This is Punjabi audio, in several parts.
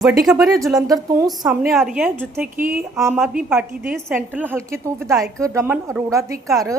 ਵੱਡੀ ਖਬਰ ਹੈ, ਜਲੰਧਰ ਤੋਂ ਸਾਹਮਣੇ ਆ ਰਹੀ ਹੈ, ਜਿੱਥੇ ਕਿ ਆਮ ਆਦਮੀ ਪਾਰਟੀ ਦੇ ਸੈਂਟਰਲ ਹਲਕੇ ਤੋਂ ਵਿਧਾਇਕ ਰਮਨ ਅਰੋੜਾ ਦੇ ਘਰ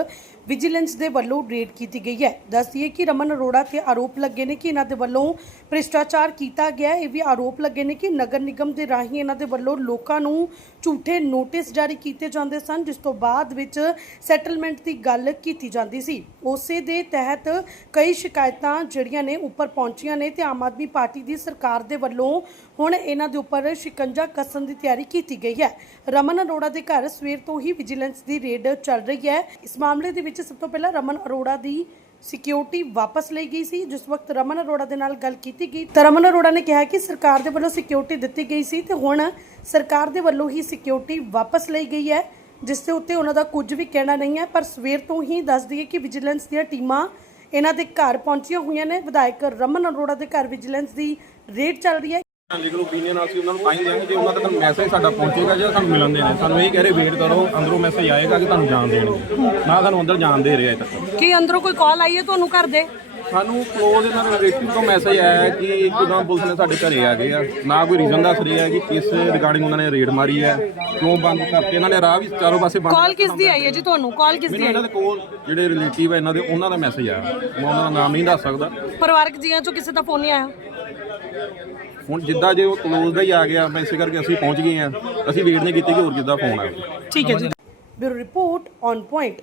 ਵਿਜੀਲੈਂਸ ਦੇ ਵੱਲੋਂ ਰੇਡ ਕੀਤੀ ਗਈ ਹੈ। ਦੱਸਦੀਏ ਕਿ ਰਮਨ ਅਰੋੜਾ ਤੇ ਆਰੋਪ ਲੱਗੇ ਨੇ ਕਿ ਇਹਨਾਂ ਦੇ ਵੱਲੋਂ ਭ੍ਰਿਸ਼ਟਾਚਾਰ ਕੀਤਾ ਗਿਆ ਇਹ ਵੀ ਆਰੋਪ ਲੱਗੇ ਨੇ ਕਿ ਨਗਰ ਨਿਗਮ ਦੇ ਰਾਹੀਂ ਇਹਨਾਂ ਦੇ ਵੱਲੋਂ ਲੋਕਾਂ ਨੂੰ ਝੂਠੇ ਨੋਟਿਸ ਜਾਰੀ ਕੀਤੇ ਜਾਂਦੇ ਸਨ, ਜਿਸ ਤੋਂ ਬਾਅਦ ਵਿੱਚ ਸੈਟਲਮੈਂਟ ਦੀ ਗੱਲ ਕੀਤੀ ਜਾਂਦੀ ਸੀ। ਉਸੇ ਦੇ ਤਹਿਤ ਕਈ ਸ਼ਿਕਾਇਤਾਂ ਜਿਹੜੀਆਂ ਨੇ ਉੱਪਰ ਪਹੁੰਚੀਆਂ ਨੇ ਤੇ ਆਮ ਆਦਮੀ ਪਾਰਟੀ ਦੀ ਸਰਕਾਰ ਦੇ ਵੱਲੋਂ ਹੁਣ ਇਹਨਾਂ ਦੇ ਉੱਪਰ ਸ਼ਿਕੰਜਾ ਕੱਸਣ ਦੀ ਤਿਆਰੀ ਕੀਤੀ ਗਈ ਹੈ। ਰਮਨ ਅਰੋੜਾ ਦੇ ਘਰ ਸਵੇਰ ਤੋਂ ਹੀ ਵਿਜੀਲੈਂਸ ਦੀ ਰੇਡ ਚੱਲ ਰਹੀ ਹੈ। ਇਸ ਮਾਮਲੇ ਦੇ ਵਿੱਚ ਸਭ ਤੋਂ ਪਹਿਲਾਂ ਰਮਨ ਅਰੋੜਾ ਦੀ ਸਿਕਿਉਰਿਟੀ ਵਾਪਸ ਲਈ ਗਈ ਸੀ, ਜਿਸ ਵਕਤ ਰਮਨ ਅਰੋੜਾ ਦੇ ਨਾਲ ਗੱਲ ਕੀਤੀ ਗਈ, ਤਾਂ ਰਮਨ ਅਰੋੜਾ ਨੇ ਕਿਹਾ ਕਿ ਸਰਕਾਰ ਦੇ ਵੱਲੋਂ ਸਿਕਿਉਰਿਟੀ ਦਿੱਤੀ ਗਈ ਸੀ ਤੇ ਹੁਣ ਸਰਕਾਰ ਦੇ ਵੱਲੋਂ ਹੀ ਸਿਕਿਉਰਿਟੀ ਵਾਪਸ ਲਈ ਗਈ ਹੈ, ਜਿਸ ਦੇ ਉੱਤੇ ਉਹਨਾਂ ਦਾ ਕੁਝ ਵੀ ਕਹਿਣਾ ਨਹੀਂ ਹੈ, ਪਰ ਸਵੇਰ ਤੋਂ ਹੀ ਦੱਸ ਦਈਏ ਕਿ ਵਿਜੀਲੈਂਸ ਦੀਆਂ ਟੀਮਾਂ ਇਹਨਾਂ ਦੇ ਘਰ ਪਹੁੰਚੀਆਂ ਹੋਈਆਂ ਨੇ। ਵਿਧਾਇਕ ਰਮਨ ਅਰੋੜਾ ਦੇ ਘਰ ਵਿਜੀਲੈਂਸ ਦੀ ਰੇਡ ਚੱਲ ਰਹੀ ਹੈ। ਲੀਗਲ ਓਪੀਨੀਅਨ ਅਸੀਂ ਉਹਨਾਂ ਨੂੰ ਹੀ ਦੇਵਾਂਗੇ ਜੇ ਉਹਨਾਂ ਤੱਕ ਮੈਸੇਜ ਸਾਡਾ ਪਹੁੰਚੇਗਾ ਜਾਂ ਸਾਨੂੰ ਮਿਲਣ ਦੇਣਾ। ਸਾਨੂੰ ਇਹ ਕਹਿ ਰਹੇ ਵੇਟ ਕਰੋ ਅੰਦਰੋਂ ਮੈਸੇਜ ਆਏਗਾ ਕਿ ਤੁਹਾਨੂੰ ਜਾਣ ਦੇਣਗੇ ਨਾ ਸਾਨੂੰ ਅੰਦਰ ਜਾਣ ਦੇ ਰਹੇ ਤੱਕ। ਕੀ ਅੰਦਰੋਂ ਕੋਈ ਕਾਲ ਆਈ ਹੈ ਤੁਹਾਨੂੰ ਘਰ ਦੇ? ਸਾਨੂੰ ਕਲੋਜ਼ ਇਹਨਾਂ ਦੇ ਰਿਲੇਟਿਵ ਤੋਂ ਮੈਸੇਜ ਆਇਆ ਕਿ ਇੱਕਦਮ ਪੁਲਿਸ ਨੇ ਸਾਡੇ ਘਰੇ ਆ ਗਏ ਆ। ਨਾ ਕੋਈ ਰੀਜ਼ਨ ਦੱਸ ਰਹੀ ਹੈ ਕਿ ਕਿਸ ਰਿਗਾਰਡਿੰਗ ਉਹਨਾਂ ਨੇ ਰੇਡ ਮਾਰੀ ਹੈ ਕਿਉਂ ਬੰਦ ਕਰਤੇ ਇਹਨਾਂ ਨੇ ਰਾਹ ਵੀ ਚਾਰੋਂ ਪਾਸੇ ਬੰਦ ਕਾਲ ਕਿਸ ਦੀ ਆਈ ਹੈ ਜੀ ਤੁਹਾਨੂੰ? ਕਾਲ ਕਿਸ ਮੈਨੂੰ ਇਹਨਾਂ ਦੇ ਕੋਲ ਜਿਹੜੇ ਰਿਲੇਟਿਵ ਹੈ ਇਹਨਾਂ ਦੇ ਉਹਨਾਂ ਦਾ ਮੈਸੇਜ ਆਇਆ। ਮੈਂ ਉਹਨਾਂ ਦਾ ਨਾਮ ਨਹੀਂ ਦੱਸ ਸਕਦਾ। ਪਰਿਵਾਰਕ ਜੀਆਂ ਚੋਂ ਕਿਸੇ ਦਾ ਫੋਨ ਨਹੀਂ ਆਇਆ? ਹੁਣ ਜਿੱਦਾਂ ਜੇ ਉਹ ਕਲੋਜ਼ ਦਾ ਹੀ ਆ ਗਿਆ ਮੈਸੇਜ ਕਰਕੇ ਅਸੀਂ ਪਹੁੰਚ ਗਏ ਆ ਅਸੀਂ ਵੇਟ ਨਹੀਂ ਕੀਤੀ ਕਿ ਹੋਰ ਕਿੱਦਾਂ ਫੋਨ ਆਇਆ ਠੀਕ ਹੈ ਜੀ। Bureau report on point.